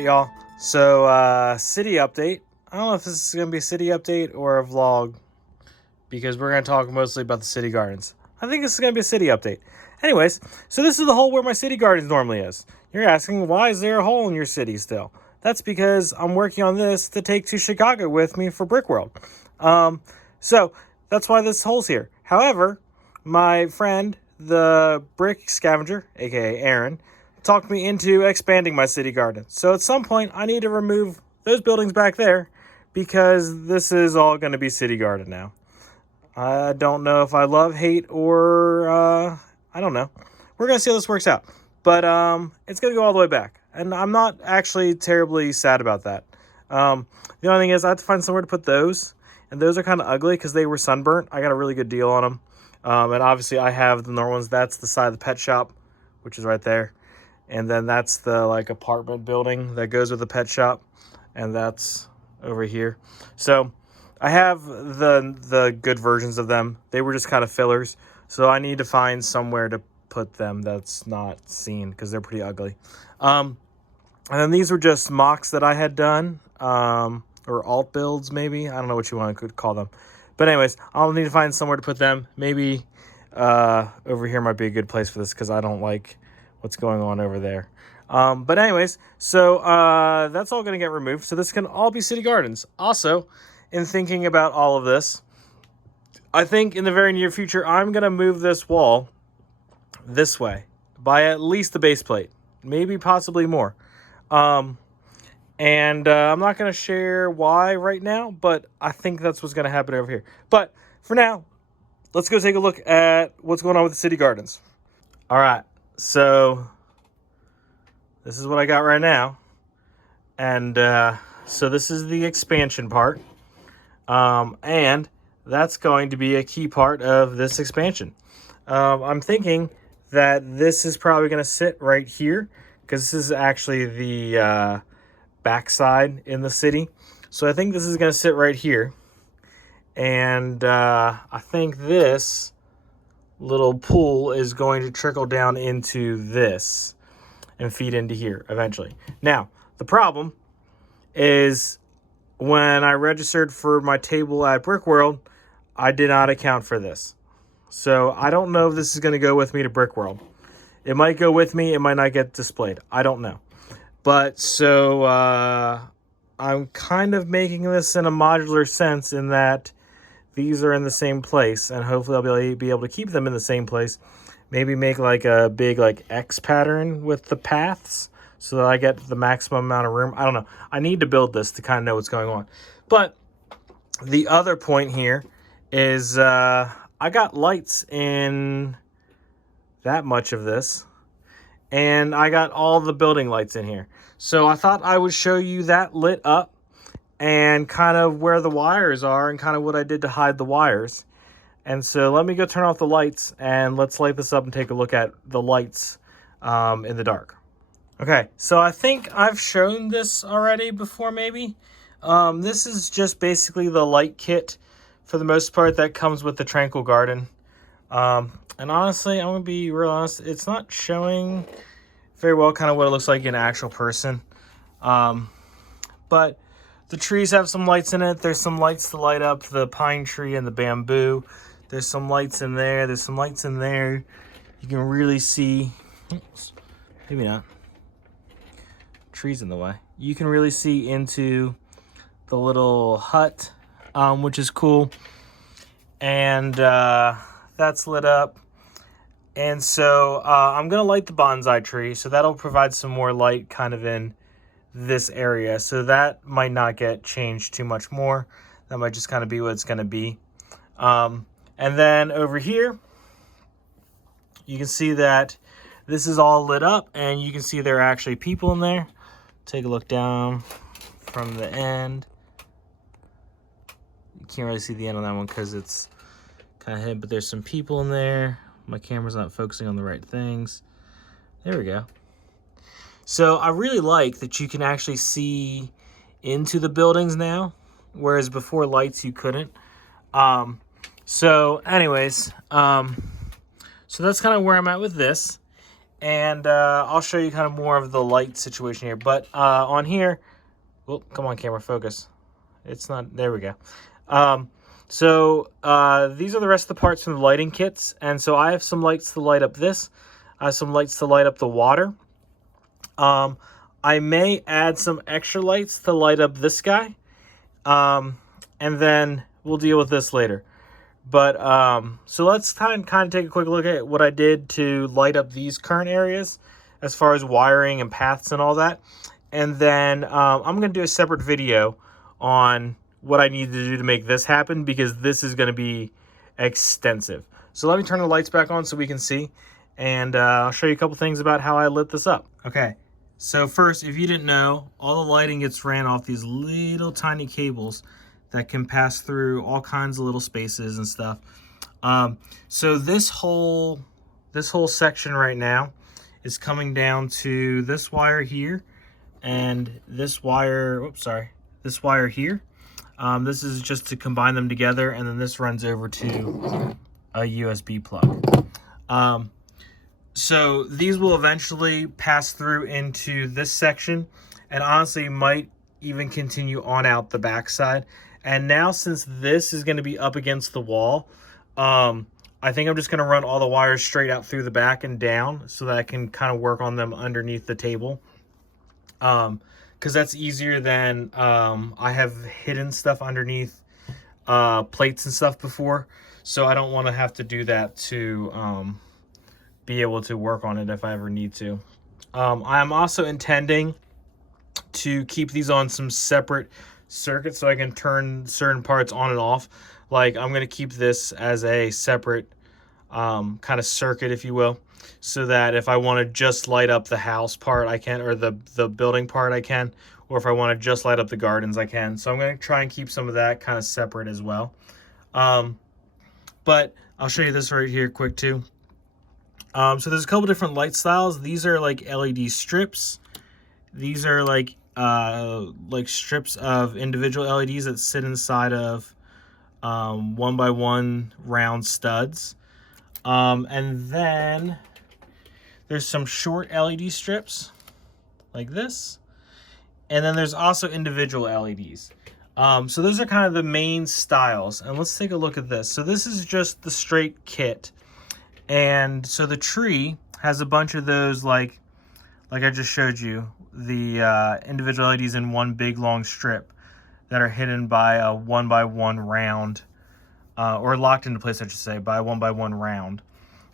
right, y'all. So, city update. I don't know if this is going to be a city update or a vlog, because we're going to talk mostly about the city gardens. I think this is going to be a city update. Anyways, so this is the hole where my city gardens normally is. You're asking, why is there a hole in your city still? That's because I'm working on this to take to Chicago with me for Brickworld. So that's why this hole's here. However, my friend, the brick scavenger, aka Aaron, talked me into expanding my city garden. So at some point, I need to remove those buildings back there because this is all going to be city garden now. I don't know if I love, hate, or I don't know. We're going to see how this works out. But it's going to go all the way back. And I'm not actually terribly sad about that. The only thing is I have to find somewhere to put those. And those are kind of ugly because they were sunburnt. I got a really good deal on them. And obviously I have the normal ones. That's the side of the pet shop, which is right there. And then that's the apartment building that goes with the pet shop. And that's over here. So I have the good versions of them. They were just kind of fillers. So I need to find somewhere to put them that's not seen because they're pretty ugly. And then these were just mocks that I had done. Or alt builds, maybe. I don't know what you want to call them. But anyways, I'll need to find somewhere to put them. Maybe over here might be a good place for this because I don't like what's going on over there. But anyways, so that's all going to get removed. So this can all be city gardens. Also, in thinking about all of this, I think in the very near future, I'm going to move this wall this way by at least the base plate. Maybe possibly more. And I'm not going to share why right now, but I think that's what's going to happen over here. But for now, let's go take a look at what's going on with the city gardens. All right, so this is what I got right now. And so this is the expansion part. And that's going to be a key part of this expansion. I'm thinking that this is probably going to sit right here because this is actually the backside in the city. So I think this is going to sit right here. And I think this little pool is going to trickle down into this and feed into here eventually. Now, the problem is when I registered for my table at Brickworld, I did not account for this. So I don't know if this is going to go with me to Brickworld. It might go with me. It might not get displayed. I don't know. But so I'm kind of making this in a modular sense in that these are in the same place. And hopefully I'll be able to keep them in the same place. Maybe make a big X pattern with the paths so that I get the maximum amount of room. I don't know. I need to build this to kind of know what's going on. But the other point here is I got lights in that much of this. And I got all the building lights in here. So I thought I would show you that lit up and kind of where the wires are and kind of what I did to hide the wires. And so let me go turn off the lights and let's light this up and take a look at the lights in the dark. Okay, so I think I've shown this already before maybe. This is just basically the light kit for the most part that comes with the Tranquil Garden. And honestly, I'm going to be real honest, it's not showing very well kind of what it looks like in actual person. But the trees have some lights in it. There's some lights to light up the pine tree and the bamboo. There's some lights in there. There's some lights in there. You can really see, oops, maybe not. Trees in the way. You can really see into the little hut, which is cool. And that's lit up. And so I'm going to light the bonsai tree. So that'll provide some more light kind of in this area. So that might not get changed too much more. That might just kind of be what it's going to be. And then over here, you can see that this is all lit up. And you can see there are actually people in there. Take a look down from the end. You can't really see the end on that one because it's kind of hidden. But there's some people in there. My camera's not focusing on the right things. There we go. So I really like that you can actually see into the buildings now, whereas before lights you couldn't. So anyways, so that's kind of where I'm at with this. And I'll show you kind of more of the light situation here. But on here, well, come on, camera, focus. It's not, there we go. So these are the rest of the parts from the lighting kits. And so I have some lights to light up this. I have some lights to light up the water. I may add some extra lights to light up this guy. And then we'll deal with this later. But so let's kind of take a quick look at what I did to light up these current areas as far as wiring and paths and all that. And then I'm going to do a separate video on what I need to do to make this happen, because this is going to be extensive. So let me turn the lights back on so we can see. And I'll show you a couple things about how I lit this up. Okay, so first, if you didn't know, all the lighting gets ran off these little tiny cables that can pass through all kinds of little spaces and stuff. So this whole section right now is coming down to this wire here and this wire, oops, sorry, this wire here. This is just to combine them together, and then this runs over to a USB plug. So these will eventually pass through into this section, and honestly might even continue on out the backside. And now, since this is going to be up against the wall, I think I'm just going to run all the wires straight out through the back and down so that I can kind of work on them underneath the table. Because that's easier than I have hidden stuff underneath plates and stuff before. So I don't want to have to do that to be able to work on it if I ever need to. I'm also intending to keep these on some separate circuits so I can turn certain parts on and off. Like, I'm going to keep this as a separate kind of circuit, if you will, so that if I want to just light up the house part, I can, or the building part, I can, or if I want to just light up the gardens, I can. So I'm going to try and keep some of that kind of separate as well. But I'll show you this right here quick too. So there's a couple different light styles. These are like LED strips. These are like strips of individual LEDs that sit inside of 1x1 round studs. And then there's some short LED strips like this. And then there's also individual LEDs. So those are kind of the main styles. And let's take a look at this. So this is just the straight kit. And so the tree has a bunch of those, like I just showed you, the individual LEDs in one big long strip that are hidden by a 1x1 round, or locked into place, I should say, by a 1x1 round.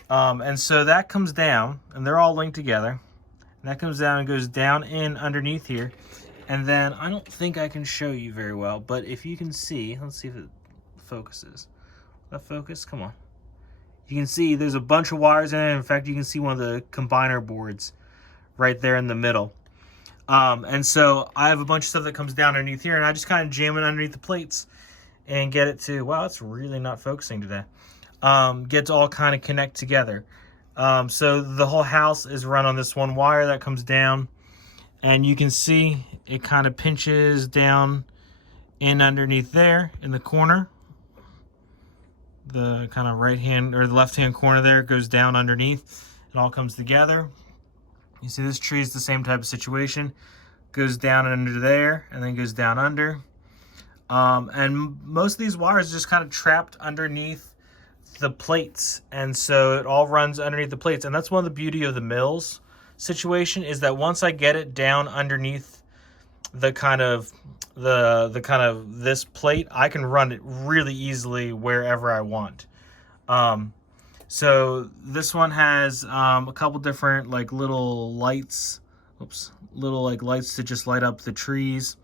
And so that comes down, and they're all linked together. And that comes down and goes down in underneath here. And then, I don't think I can show you very well, but if you can see, let's see if it focuses. That focus? Come on. You can see there's a bunch of wires in it. In fact, you can see one of the combiner boards right there in the middle. And so I have a bunch of stuff that comes down underneath here, and I just kind of jam it underneath the plates and get it to, wow, it's really not focusing today. Get to all kind of connect together. So the whole house is run on this one wire that comes down, and you can see it kind of pinches down in underneath there in the corner. The kind of right hand or the left hand corner there goes down underneath. It all comes together. You see this tree is the same type of situation. Goes down under there and then goes down under. And most of these wires are just kind of trapped underneath the plates. And so it all runs underneath the plates. And that's one of the beauty of the mills situation, is that once I get it down underneath the kind of this plate, I can run it really easily wherever I want. So this one has a couple different like little lights, little like lights to just light up the trees.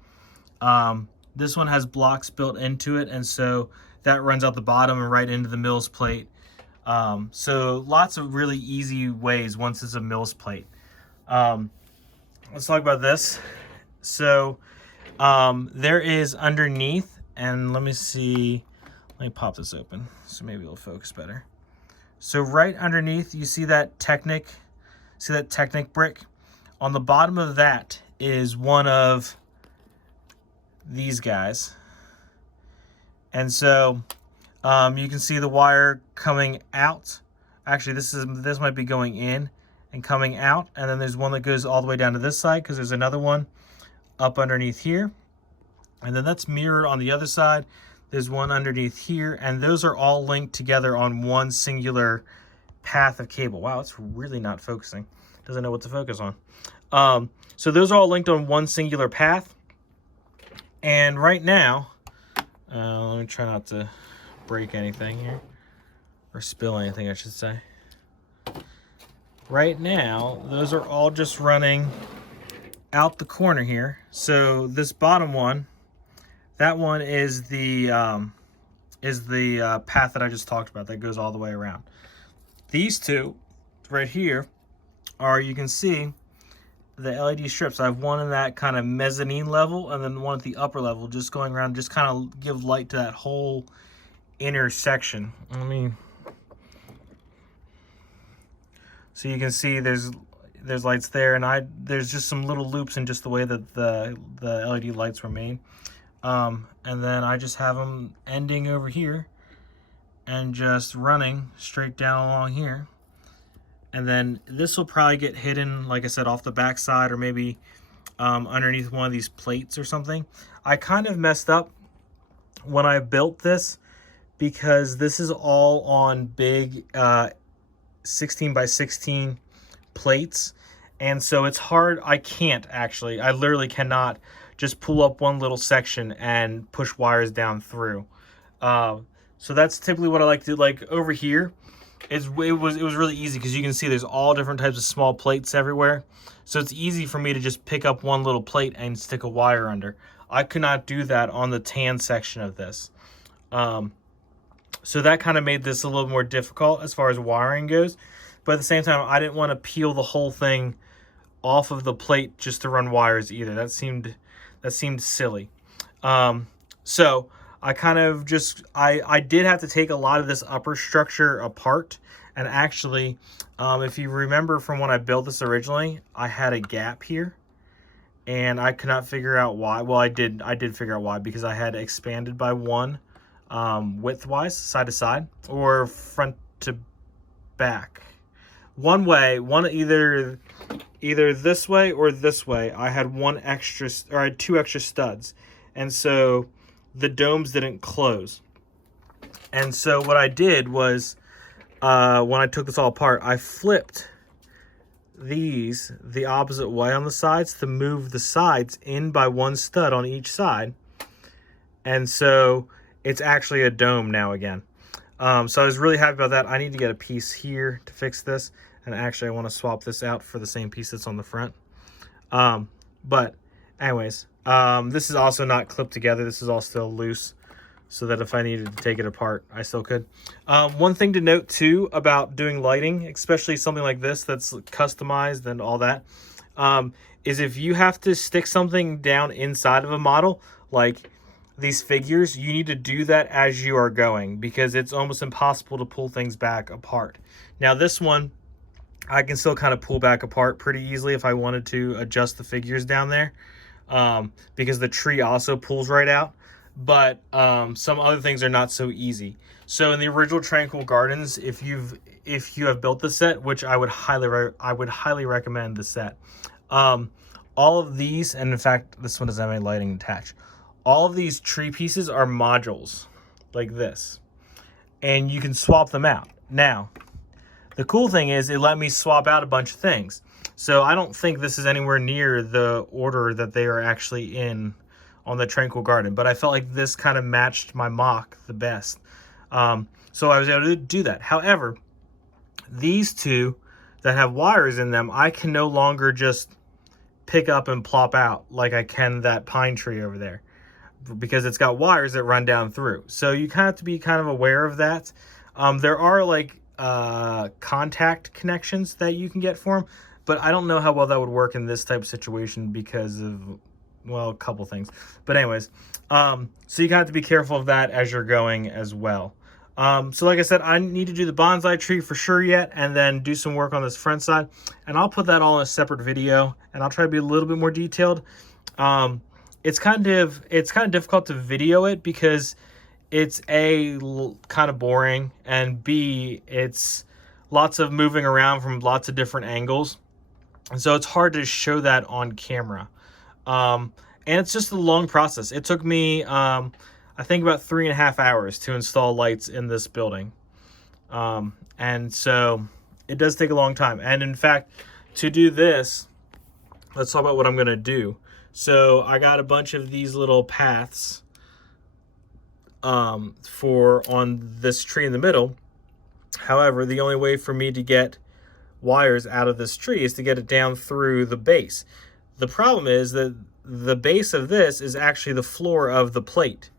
This one has blocks built into it, and so that runs out the bottom and right into the mills plate. So lots of really easy ways once it's a mills plate. Let's talk about this. So there is underneath, and let me pop this open so maybe it'll focus better. So right underneath, you see that Technic brick? On the bottom of that is one of these guys. And so you can see the wire coming out. Actually, this might be going in, and coming out, and then there's one that goes all the way down to this side because there's another one up underneath here, and then that's mirrored on the other side. There's one underneath here, and those are all linked together on one singular path of cable. Wow, it's really not focusing. Doesn't know what to focus on. So those are all linked on one singular path, and right now, let me try not to break anything here, or spill anything, I should say. Right now, those are all just running out the corner here. So this bottom one, that one is the path that I just talked about that goes all the way around. These two right here are, you can see the LED strips. I have one in that kind of mezzanine level and then one at the upper level, just going around, just kind of give light to that whole inner section. So you can see there's lights there, and there's just some little loops in just the way that the LED lights were made. And then I just have them ending over here and just running straight down along here. And then this will probably get hidden, like I said, off the back side, or maybe underneath one of these plates or something. I kind of messed up when I built this because this is all on big 16 by 16 plates, and so it's hard. I literally cannot just pull up one little section and push wires down through. So that's typically what I like to do. Like over here, it was really easy because you can see there's all different types of small plates everywhere, so it's easy for me to just pick up one little plate and stick a wire under. I could not do that on the tan section of this. So that kind of made this a little more difficult as far as wiring goes. But at the same time, I didn't want to peel the whole thing off of the plate just to run wires either. That seemed silly. So I kind of just, I did have to take a lot of this upper structure apart. And actually, if you remember from when I built this originally, I had a gap here. And I could not figure out why. Well, I did figure out why, because I had expanded by one. Width-wise, side to side, or front to back. One way, either this way or this way. I had I had two extra studs, and so the domes didn't close. And so what I did was, when I took this all apart, I flipped these the opposite way on the sides to move the sides in by one stud on each side, and so it's actually a dome now again. So I was really happy about that. I need to get a piece here to fix this. And actually, I want to swap this out for the same piece that's on the front. But anyways, this is also not clipped together. This is all still loose, so that if I needed to take it apart, I still could. One thing to note, too, about doing lighting, especially something like this that's customized and all that, is if you have to stick something down inside of a model, like these figures, you need to do that as you are going, because it's almost impossible to pull things back apart. Now this one, I can still kind of pull back apart pretty easily if I wanted to adjust the figures down there, because the tree also pulls right out. But some other things are not so easy. So in the original Tranquil Gardens, if you have built the set, which I would highly recommend the set, all of these, and in fact this one doesn't have any lighting attached, all of these tree pieces are modules like this, and you can swap them out. Now, the cool thing is it let me swap out a bunch of things. So I don't think this is anywhere near the order that they are actually in on the Tranquil Garden, but I felt like this kind of matched my mock the best. So I was able to do that. However, these two that have wires in them, I can no longer just pick up and plop out like I can that pine tree over there, because it's got wires that run down through. So you kind of have to be kind of aware of that. There are like contact connections that you can get for them, but I don't know how well that would work in this type of situation because of, well, a couple things. But anyways, so you have to be careful of that as you're going as well. So like I said, I need to do the bonsai tree for sure yet, and then do some work on this front side, and I'll put that all in a separate video, and I'll try to be a little bit more detailed. It's kind of difficult to video it because it's A, kind of boring, and B, it's lots of moving around from lots of different angles. And so it's hard to show that on camera. And it's just a long process. It took me, I think, about 3.5 hours to install lights in this building. And so it does take a long time. And in fact, to do this, let's talk about what I'm going to do. So I got a bunch of these little paths for on this tree in the middle. However, the only way for me to get wires out of this tree is to get it down through the base. The problem is that the base of this is actually the floor of the plate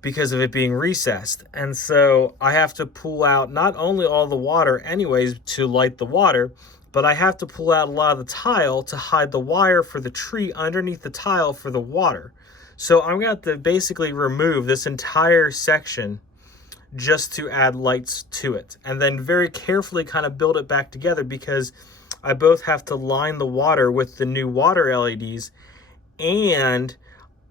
because of it being recessed. And so I have to pull out not only all the water anyways to light the water, but I have to pull out a lot of the tile to hide the wire for the tree underneath the tile for the water. So I'm going to have to basically remove this entire section just to add lights to it, and then very carefully kind of build it back together, because I both have to line the water with the new water LEDs and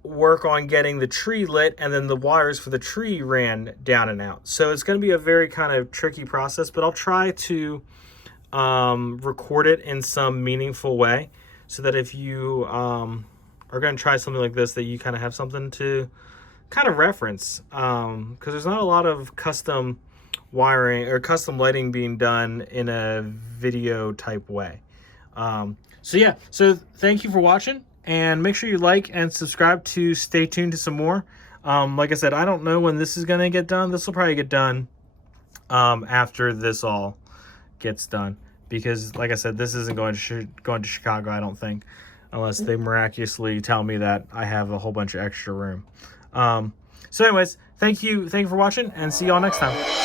work on getting the tree lit, and then the wires for the tree ran down and out. So it's going to be a very kind of tricky process, but I'll try to record it in some meaningful way so that if you are going to try something like this, that you kind of have something to kind of reference, because there's not a lot of custom wiring or custom lighting being done in a video type way. So yeah, so thank you for watching, and make sure you like and subscribe to stay tuned to some more. Like I said, I don't know when this is going to get done. This will probably get done after this all gets done, because like I said, this isn't going to Chicago, I don't think, unless they miraculously tell me that I have a whole bunch of extra room. So anyways, thank you for watching, and see y'all next time.